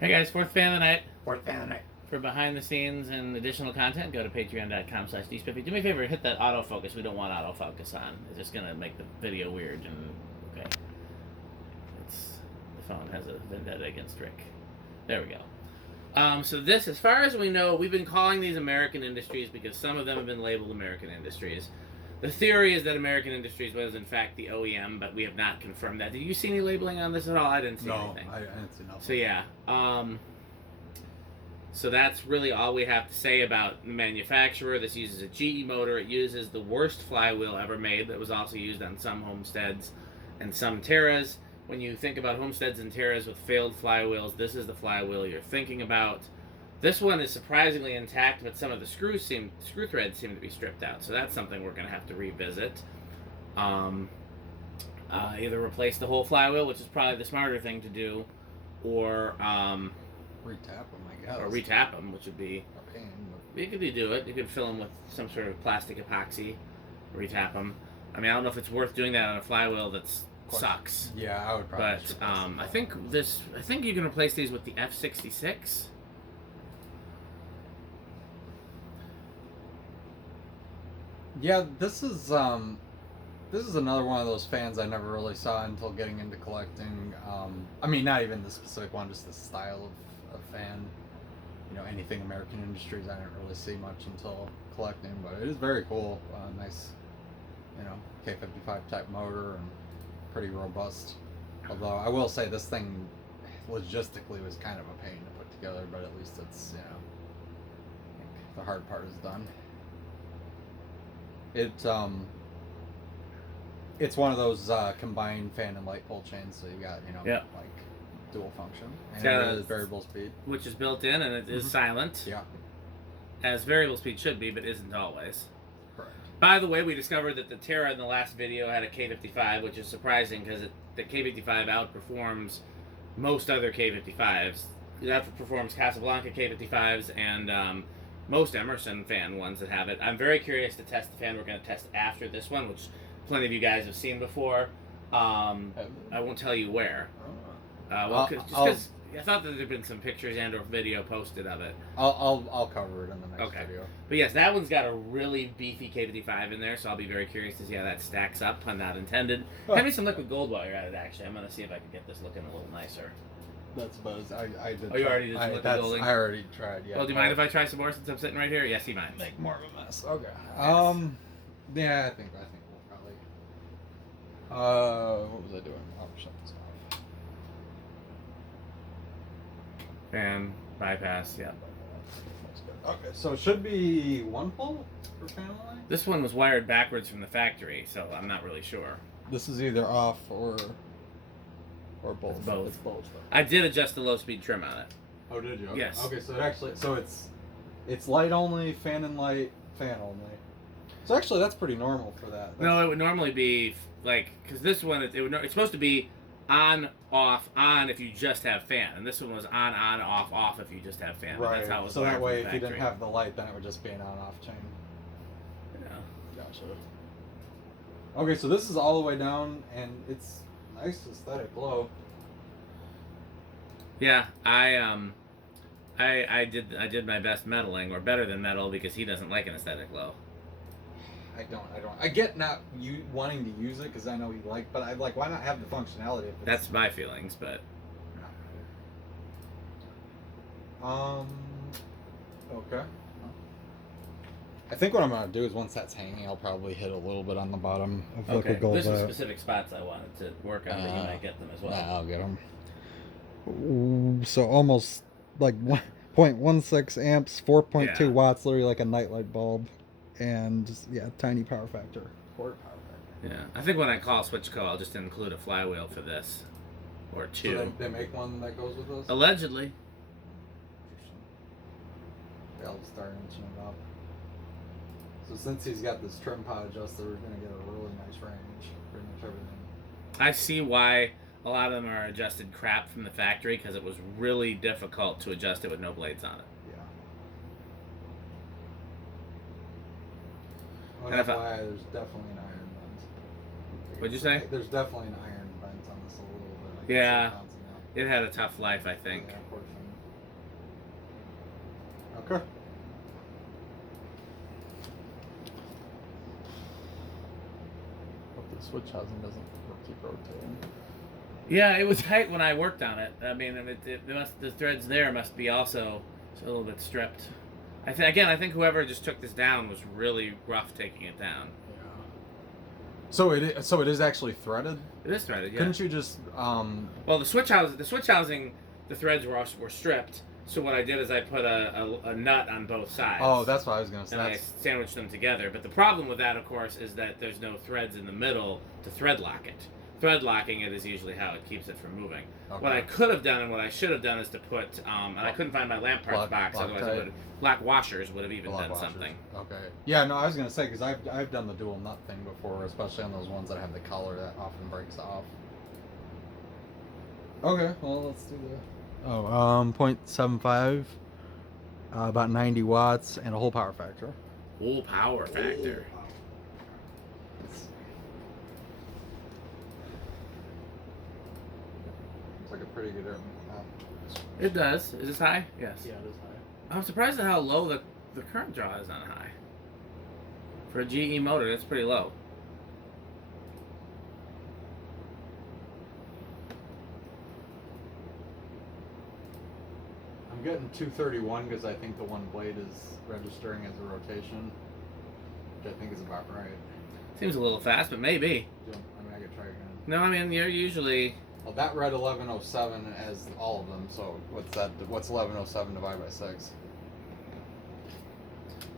Hey guys, fourth fan of the night. Fourth fan of the night. For behind the scenes and additional content, go to patreon.com/dspiffy. Do me a favor, hit that autofocus. We don't want autofocus on. It's just gonna make the video weird. And okay, the phone has a vendetta against Rick. There we go. So this, as far as we know, we've been calling these American Industries because some of them have been labeled American Industries. The theory is that American Industries was in fact the OEM, but we have not confirmed that. Did you see any labeling on this at all? I didn't see anything. No, I didn't see nothing. So yeah. So that's really all we have to say about the manufacturer. This uses a GE motor. It uses the worst flywheel ever made that was also used on some Homesteads and some Terras. When you think about Homesteads and Terras with failed flywheels, this is the flywheel you're thinking about. This one is surprisingly intact, but some of the screw threads seem to be stripped out. So that's something we're going to have to revisit. Either replace the whole flywheel, which is probably the smarter thing to do, or retap them, I guess. Or retap them, which would be a pain. You could do it. You could fill them with some sort of plastic epoxy, retap them. I mean, I don't know if it's worth doing that on a flywheel that sucks. Yeah, I would probably. But I think you can replace these with the F66. Yeah, this is another one of those fans I never really saw until getting into collecting. I mean, not even the specific one, just the style of fan. You know, anything American Industries, I didn't really see much until collecting, but it is very cool. Nice, you know, K55 type motor and pretty robust. Although I will say this thing logistically was kind of a pain to put together, but at least it's, you know, the hard part is done. It's one of those combined fan and light pole chains, so you got, you know, like dual function. And it is variable speed. Which is built in, and it is silent. Yeah. As variable speed should be, but isn't always. Correct. By the way, we discovered that the Terra in the last video had a K55, which is surprising because the K55 outperforms most other K55s. It outperforms Casablanca K55s and most Emerson fan ones that have it. I'm very curious to test the fan we're going to test after this one, which plenty of you guys have seen before. I won't tell you where. Because I thought that there'd been some pictures and or video posted of it. I'll cover it in the next video. But yes, that one's got a really beefy K55 in there, so I'll be very curious to see how that stacks up. Pun not intended. Hand me some liquid gold while you're at it. Actually, I'm gonna see if I can get this looking a little nicer. That's about as I did. Oh, you already did some liquid golding? I already tried. Yeah. Well, do you mind if I try some more since I'm sitting right here? Yes, he minds. Make more of a mess. Okay. Yeah, I think we'll probably. What was I doing? I'll shut this off. Fan bypass. Yeah. Okay, so it should be one pole for fan line? This one was wired backwards from the factory, so I'm not really sure. This is either off or both. It's both. It's both. I did adjust the low speed trim on it. Oh, did you? Okay. Yes. Okay, so it's light only, fan and light, fan only. So actually, that's pretty normal for that. No, it would normally be like, because this one it's supposed to be on, off, on if you just have fan, and this one was on, off, off if you just have fan. Right. That's how it was so that way, if factory. you didn't have the light, then it would just be an on-off chain. Yeah. Gotcha. Okay, so this is all the way down, and it's nice aesthetic glow. Yeah, I did my best meddling, or better than metal, because he doesn't like an aesthetic glow. I don't. I get not you wanting to use it because I know you like, but I like. Why not have the functionality? If it's, That's my feelings, but. Okay. I think what I'm gonna do is once that's hanging, I'll probably hit a little bit on the bottom of liquid gold. There's some specific spots I wanted to work on, but you might get them as well. Nah, I'll get them. So almost like 0.16 amps, 4.2 watts, literally like a nightlight bulb. And just, yeah, tiny power factor. Quarter power factor. Yeah, I think when I call Switchco, I'll just include a flywheel for this, or two. So they make one that goes with this. Allegedly. They'll start inching it up. So since he's got this trim pod adjuster, we're gonna get a really nice range. Pretty much everything. I see why a lot of them are adjusted crap from the factory because it was really difficult to adjust it with no blades on it. Well, that's why there's definitely an iron bend. What'd you say? There's definitely an iron bend on this a little bit. Yeah, it had a tough life, I think. Yeah, Okay. Hope the switch housing doesn't keep rotating. Yeah, it was tight when I worked on it. I mean, the threads there must be also a little bit stripped. I think whoever just took this down was really rough taking it down. Yeah. So it is actually threaded. It is threaded. Yeah. Couldn't you just Well, the switch housing, the threads were stripped. So what I did is I put a nut on both sides. Oh, that's what I was gonna say. And I sandwiched them together. But the problem with that, of course, is that there's no threads in the middle to thread lock it. Thread locking it is usually how it keeps it from moving. Okay. What I could have done and what I should have done is to put, and I couldn't find my lamp parts box, otherwise black washers would have even done something. Okay. Yeah, no, I was gonna say because I've done the dual nut thing before, especially on those ones that have the collar that often breaks off. Okay, well let's do that. Oh, 0.75, about 90 watts, and a whole power factor. Whole power factor. Like a pretty good It does. Is this high? Yes. Yeah, it is high. I'm surprised at how low the current draw is on high. For a GE motor, that's pretty low. I'm getting 231 because I think the one blade is registering as a rotation, which I think is about right. Seems a little fast, but maybe. I mean, I could try again. No, I mean, you're usually... Well, that read 1107 as all of them, so what's that? What's 1107 divided by 6?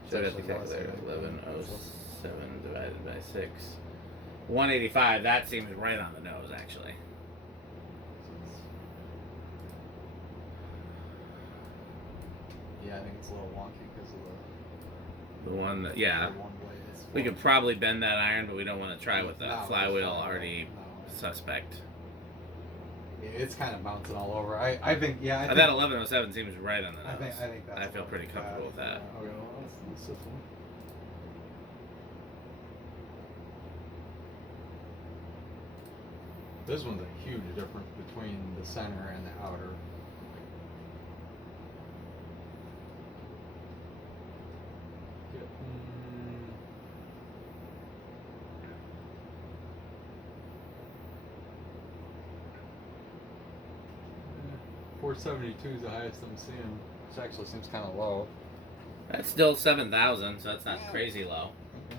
So I got the calculator. 1107 divided by 6. 185, that seems right on the nose, actually. Yeah, I think it's a little wonky because of the one that, yeah. the one blade. We could probably bend that iron, but we don't want to try with the flywheel already suspect. It's kind of bouncing all over. I think, yeah. That 1107 seems right on the nose. I think that's. I feel pretty comfortable with that. Okay, well, let's this one. This one's a huge difference between the center and the outer. 472 is the highest I'm seeing, which actually seems kind of low. That's still 7,000, so that's not crazy low.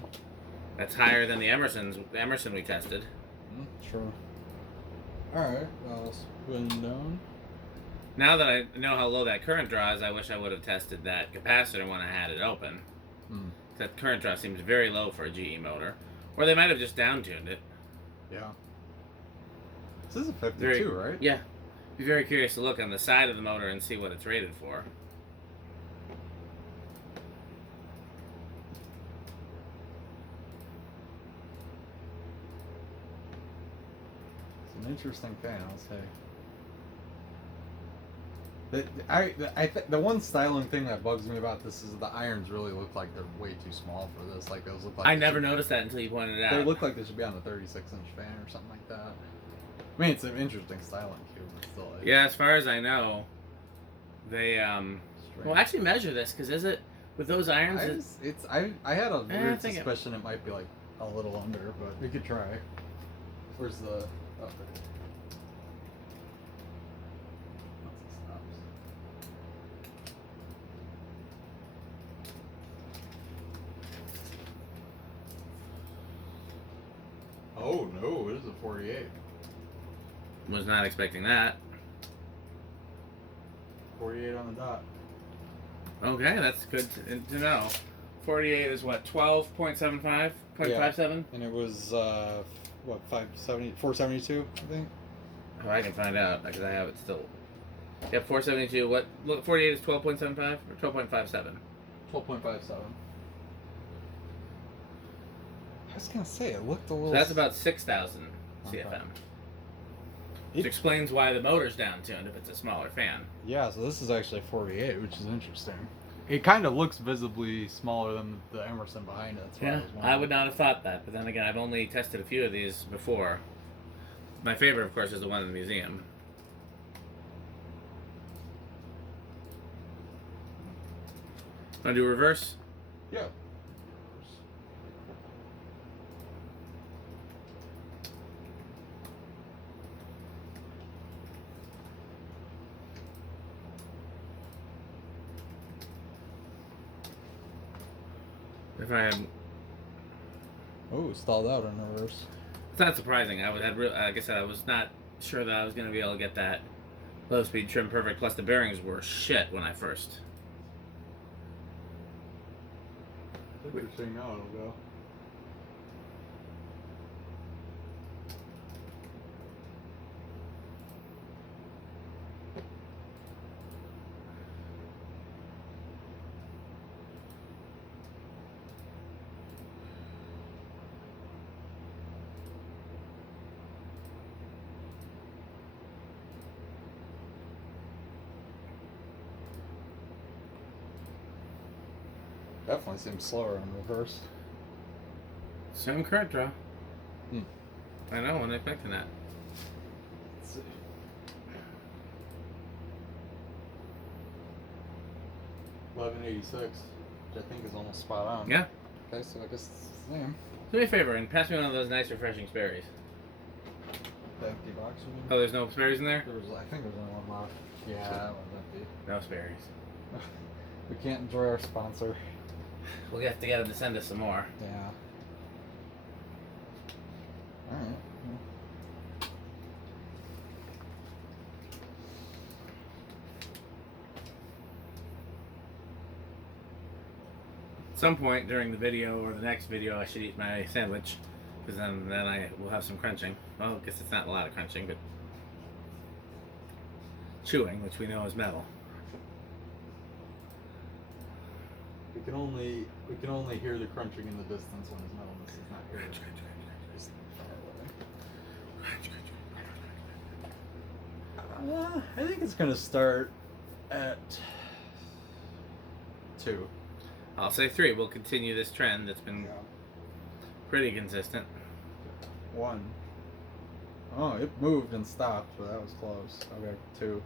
Okay. That's higher than the Emerson we tested. Sure. Alright, spin down. Now that I know how low that current draw is, I wish I would have tested that capacitor when I had it open. That current draw seems very low for a GE motor. Or they might have just down-tuned it. Yeah. This is a 52, right? Yeah. Be very curious to look on the side of the motor and see what it's rated for. It's an interesting fan, I'll say. The one styling thing that bugs me about this is the irons really look like they're way too small for this. Like those look like I never noticed that until you pointed it out. They look like they should be on a 36-inch fan or something like that. I mean, it's an interesting styling cube, but still. Yeah, as far as I know, they well, actually measure this because is it with those irons? I had a weird suspicion it might be like a little under, but we could try. Where's the? Oh, oh no, it is a 48. Was not expecting that. 48 on the dot. Okay, that's good to know. 48 is what, 12.75? 0.57? And it was, what, 472, I think? Oh, I can find out because I have it still. Yep, 472. What? Look, 48 is 12.75 or 12.57? 12.57. I was going to say, it looked a little... So that's about 6,000 CFM. Which explains why the motor's down-tuned if it's a smaller fan. Yeah, so this is actually 48, which is interesting. It kind of looks visibly smaller than the Emerson behind it. Yeah, I would not have thought that. But then again, I've only tested a few of these before. My favorite, of course, is the one in the museum. Want to do reverse? Yeah. If I had... Oh, stalled out in reverse. It's not surprising. Like I said, I was not sure that I was going to be able to get that low speed trim perfect. Plus the bearings were shit when I first. I think you're seeing now it'll go. Definitely seems slower in reverse. Same current draw. Hmm. I know, when expecting that. Let's see. $11.86, which I think is almost spot on. Yeah. Okay, so I guess it's the same. Do me a favor and pass me one of those nice, refreshing Sperry's. The empty box, you mean? Oh, there's no Sperry's in there? I think there's only one left. Yeah, that one's empty. No Sperry's. We can't enjoy our sponsor. We'll have to get him to send us some more. Yeah. Alright. At some point during the video or the next video, I should eat my sandwich, because then I will have some crunching. Well, I guess it's not a lot of crunching, but chewing, which we know is metal. We can only hear the crunching in the distance when his metalness is not here. Just far away. I think it's gonna start at 2. I'll say 3. We'll continue this trend that's been pretty consistent. 1. Oh, it moved and stopped, but that was close. Okay, 2.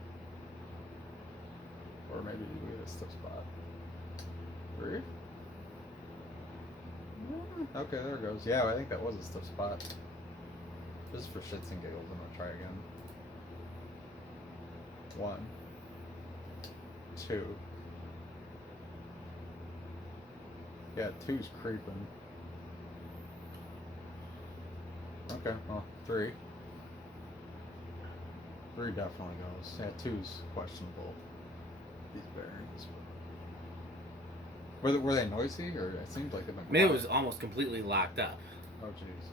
Or maybe we get a stiff spot. 3. Okay, there it goes. Yeah, I think that was a stiff spot. Just for shits and giggles, I'm gonna try again. 1, 2. Yeah, 2's creeping. Okay, well, 3. 3 definitely goes. Yeah, 2's questionable. These bearings. Were they noisy, or it seemed like they've been quiet? It was almost completely locked up. Oh, jeez.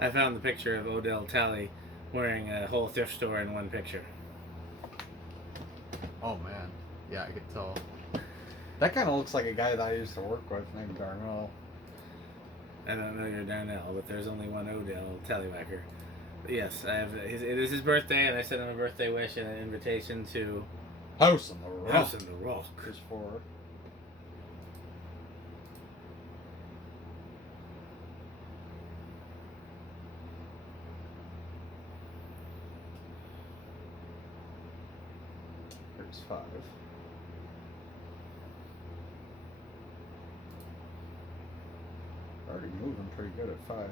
I found the picture of Odell Talley wearing a whole thrift store in one picture. Oh, man. Yeah, I could tell. That kind of looks like a guy that I used to work with named Darnell. I don't know your Darnell, but there's only one Odell Tallybacker. But yes, I have. It is his birthday, and I sent him a birthday wish and an invitation to House on the Rock. House on the Rock. Is for. There's 5. Already moving pretty good at 5.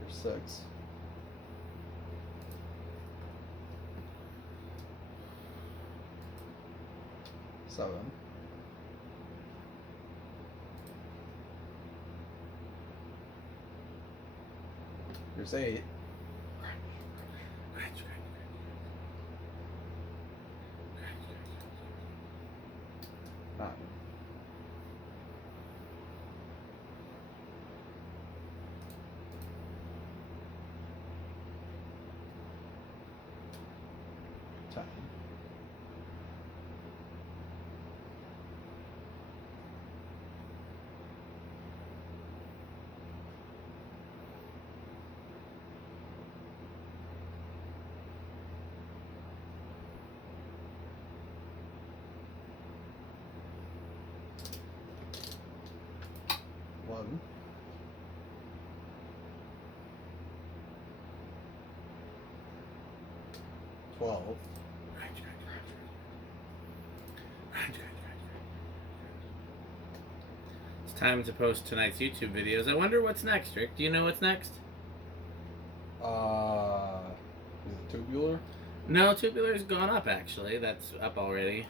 There's 6. Seven. There's 8. 9. 10. 11. 12. It's time to post tonight's YouTube videos. I wonder what's next, Rick. Do you know what's next? Is it tubular? No, tubular's gone up, actually. That's up already.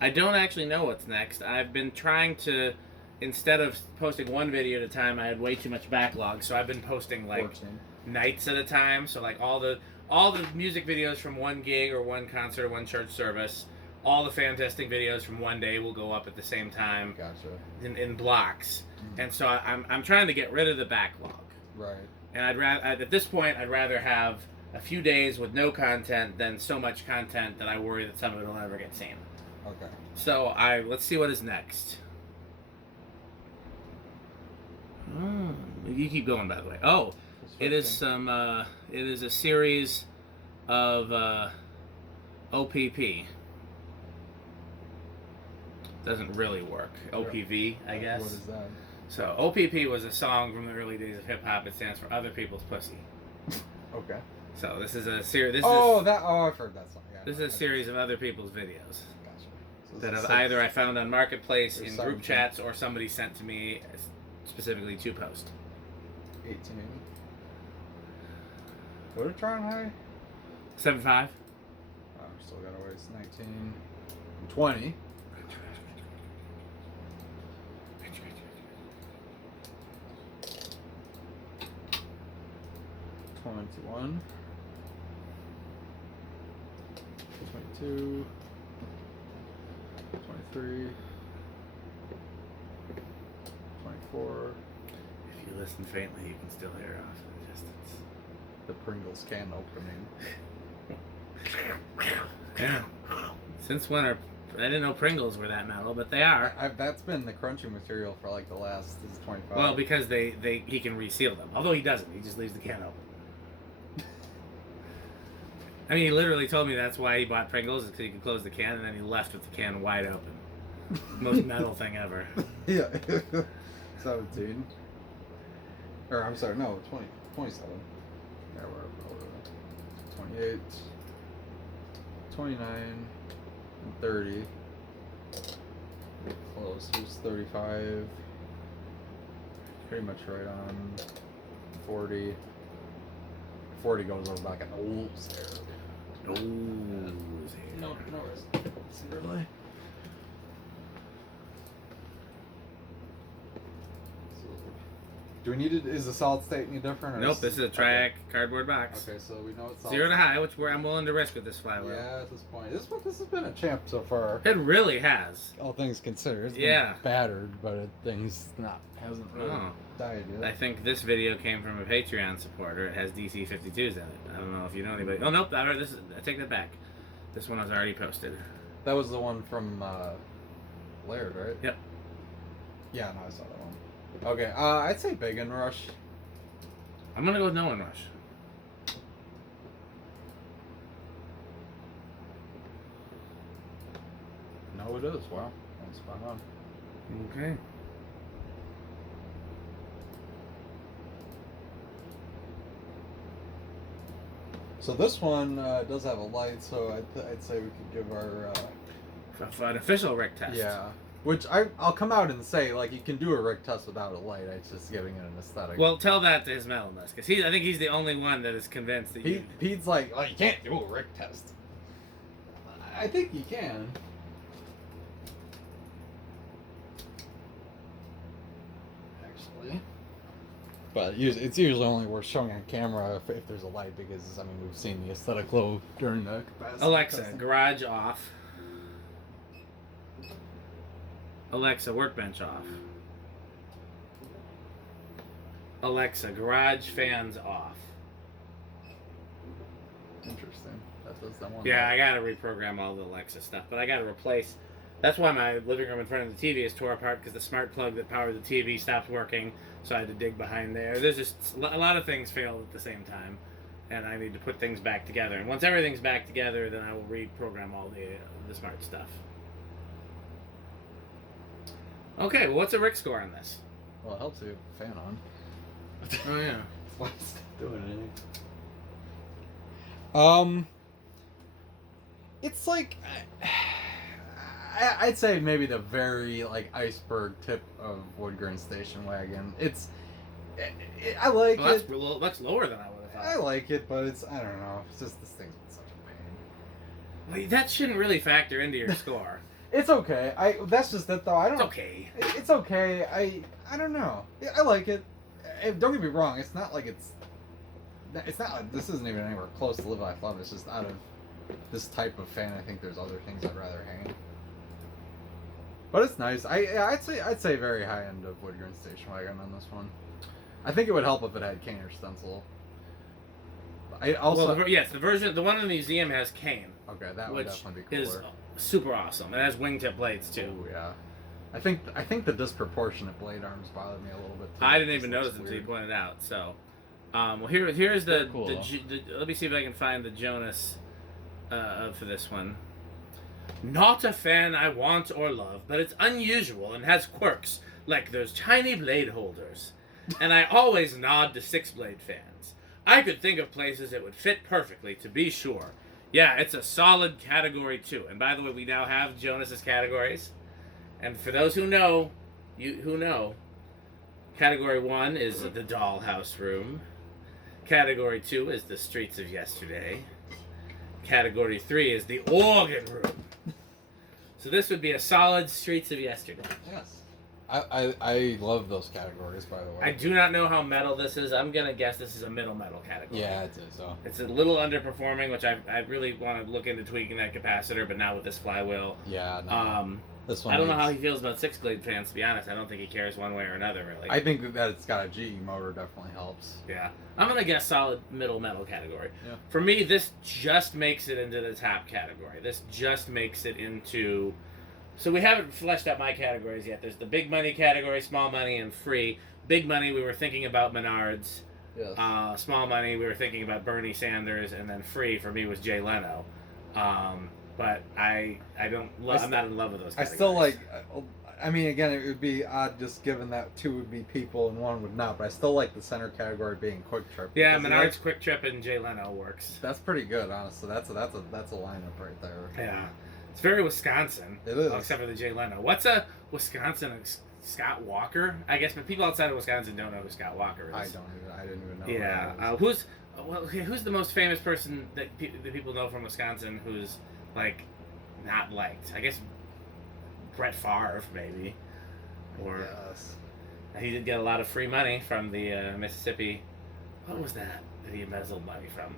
I don't actually know what's next. I've been trying to, instead of posting one video at a time, I had way too much backlog, so I've been posting, like, 14. nights at a time. So, like, all the music videos from one gig or one concert or one church service, all the fan testing videos from one day will go up at the same time. Gotcha. In blocks. And so I'm trying to get rid of the backlog. Right. And at this point, I'd rather have a few days with no content than so much content that I worry that some of it will never get seen. Okay. So let's see what is next. Oh, you keep going, by the way. Oh, it is some. It is a series of OPP. Doesn't really work. OPV, I guess. What is that? So OPP was a song from the early days of hip hop. It stands for Other People's Pussy. Okay. So this is a series. I've heard that song. Yeah, This is a series of other people's videos Gotcha. So that either I found on Marketplace in group 17. chats or somebody sent to me specifically to post. 18. What did it try on high? 7.5. Oh, we still got a ways. 19. 20. 21. 22. 23. 24. If you listen faintly, you can still hear off in the distance. The Pringles can opening. Yeah. Since when are... I didn't know Pringles were that metal, but they are. That's been the crunching material for like the last... This is 25. Well, because he can reseal them. Although he doesn't. He just leaves the can open. I mean, he literally told me that's why he bought Pringles, is because he could close the can, and then he left with the can wide open. Most metal thing ever. Yeah. 17. Or, I'm sorry, no, 20, 27. Yeah, we're 28. 29. 30. Close. Who's 35? Pretty much right on 40. 40 goes over back at Knowles there. No, really. Do we need it? Is the solid state any different? Or Nope, this is a Triac cardboard box. Okay, so we know it's solid 0 to high, which I'm willing to risk with this flywheel. Yeah, at this point. This has been a champ so far. It really has. All things considered. It's Yeah. been battered, but hasn't really died yet. I think this video came from a Patreon supporter. It has DC52s in it. I don't know if you know anybody. Oh, nope, I take that back. This one was already posted. That was the one from Laird, right? Yep. Yeah, no, I saw that one. Okay, I'd say Big and Rush. I'm gonna go with No One Rush. No, it is. Wow. That's spot on. Okay. So this one does have a light, so I'd say we could give our... An official Rick test. Yeah. Which I'll come out and say, like, you can do a Rick test without a light. It's just giving it an aesthetic. Well, tell that to his metalness, because I think he's the only one that is convinced that Pete's like, oh, you can't do a Rick test. I think you can. Actually. But it's usually only worth showing on camera if there's a light, because, I mean, we've seen the aesthetic glow during the capacity Alexa, testing. garage off. Alexa, workbench off. Alexa, garage fans off. Interesting. That does that one. Yeah, I gotta reprogram all the Alexa stuff, but I gotta replace. That's why my living room in front of the TV is tore apart, because the smart plug that powered the TV stopped working, so I had to dig behind there. There's just a lot of things failed at the same time, and I need to put things back together. And once everything's back together, then I will reprogram all the smart stuff. Okay, well, what's a Rick score on this? Well, it helps you have a fan on. Oh, yeah. That's why it's not doing anything. It's like I'd say maybe the very like iceberg tip of wood grain station wagon. I like Well, it. that's a little much lower than I would have I thought. like it, but it's, I don't know. It's just this thing's been such a pain. Well, that shouldn't really factor into your score. It's okay. That's just it though. I don't. It's okay. It's okay. I don't know. I like it. Don't get me wrong. It's not like it's. It's not like this isn't even anywhere close to Live Life Love. It's just out of this type of fan. I think there's other things I'd rather hang. But it's nice. I'd say very high end of wood grain station wagon on this one. I think it would help if it had cane or stencil. I also yes, the one in the museum has cane, okay, that would which definitely be cooler. is super awesome. It has wingtip blades too. Oh yeah, I think the disproportionate blade arms bothered me a little bit too. I didn't even notice until you pointed it out. So, well, here's the, cool, let me see if I can find the Jonas for this one. Not a fan I want or love, but it's unusual and has quirks like those tiny blade holders. And I always nod to 6-blade fans. I could think of places it would fit perfectly, to be sure. Yeah, it's a solid category 2. And by the way, we now have Jonas's categories. And for those who know, category 1 is the dollhouse room. Category 2 is the streets of yesterday. Category 3 is the organ room. So this would be a solid streets of yesterday. Yes. I love those categories, by the way. I do not know how metal this is. I'm going to guess this is a middle metal category. Yeah, it is. So. It's a little underperforming, which I really want to look into tweaking that capacitor, but not with this flywheel. Yeah, no. This one I don't know how he feels about 6-blade fans, to be honest. I don't think he cares one way or another, really. I think that it's got a GE motor definitely helps. Yeah. I'm going to guess solid middle metal category. Yeah. For me, this just makes it into the top category. This just makes it into... So we haven't fleshed out my categories yet. There's the big money category, small money, and free. Big money, we were thinking about Menards. Yes. Small money, we were thinking about Bernie Sanders, and then free for me was Jay Leno. But I'm not in love with those categories. I still like. I mean, again, it would be odd just given that 2 would be people and 1 would not. But I still like the center category being Quick Trip. Yeah, Menards, Quick Trip, and Jay Leno works. That's pretty good, honestly. That's a lineup right there. Yeah. It's very Wisconsin. It is. Except for the Jay Leno. What's a Wisconsin Scott Walker? I guess, but people outside of Wisconsin don't know who Scott Walker is. I didn't even know. Yeah. Who's the most famous person that people know from Wisconsin who's like not liked? I guess Brett Favre, maybe. Or yes. He did get a lot of free money from the Mississippi. What was that he embezzled money from?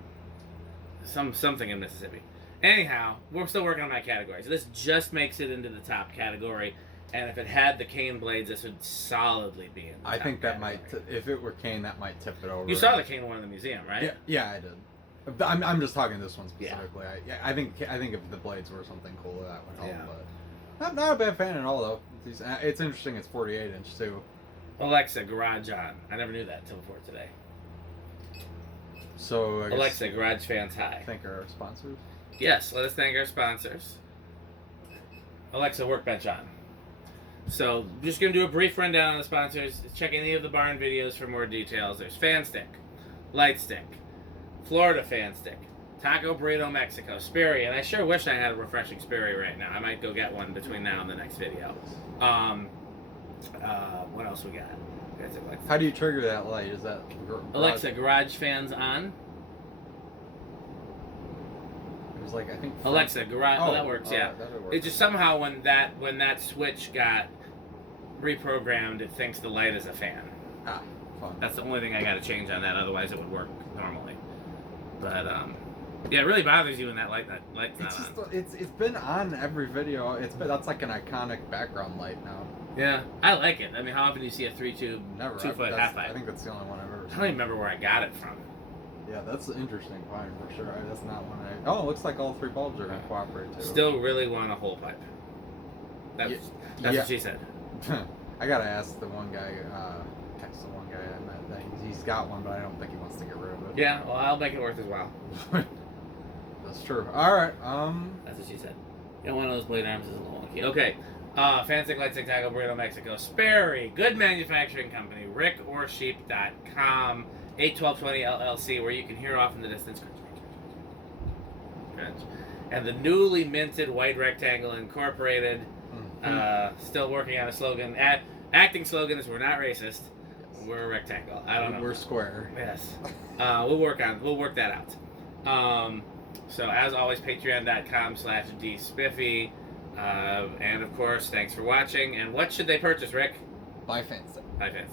Something in Mississippi. Anyhow, we're still working on my category. So this just makes it into the top category. And if it had the cane blades, this would solidly be in the top think that category. if it were cane, that might tip it over. You saw the cane one in the museum, right? Yeah, I did. I'm just talking this one specifically. Yeah. I think if the blades were something cooler, that would help. Yeah. But not a bad fan at all, though. It's interesting. It's 48 inch too. Alexa, garage on. I never knew that till before today. So I guess Alexa, garage fans high. thank our sponsors. Yes, let us thank our sponsors. Alexa, workbench on. So, just going to do a brief rundown on the sponsors. Check any of the barn videos for more details. There's Fan Stick, Light Stick, Florida Fan Stick, Taco Burrito Mexico, Sperry, and I sure wish I had a refreshing Sperry right now. I might go get one between now and the next video. What else we got? How do you trigger that light? Is that Alexa, garage fans on? It was like, I think Alexa, garage. Oh, that works. Yeah. That works. It just somehow when that switch got reprogrammed, it thinks the light is a fan. Ah, fun. That's the only thing I got to change on that. Otherwise, it would work normally. But yeah, it really bothers you when that light's not on. It's been on every video. That's like an iconic background light now. Yeah, I like it. I mean, how often do you see a 3-tube, Never. 2-foot half pipe? I think that's the only one I've ever I seen. don't even remember where I got it from. Yeah, that's an interesting find for sure. That's not one I. Oh, it looks like all 3 bulbs are going to cooperate too. Still really want a hole pipe. That's what she said. I gotta ask the one guy. Text the one guy I met that he's got one, but I don't think he wants to get rid of it. Yeah, well, I'll make it worth his while. That's true. All right. That's what she said. Yeah, one of those blade arms is a little wonky. Okay. Fancy Light Stick Taco Burrito Mexico. Sperry, good manufacturing company. RickOrSheep.com. 81220 LLC, where you can hear off in the distance. and the newly minted White Rectangle Incorporated. Mm-hmm. Still working on a slogan. Acting slogan is "We're not racist. We're a rectangle." I don't know. We're square. Yes. We'll work that out. So as always, patreon.com/dspiffy. And of course, thanks for watching. And what should they purchase, Rick? Bye, fans. Bye, fans.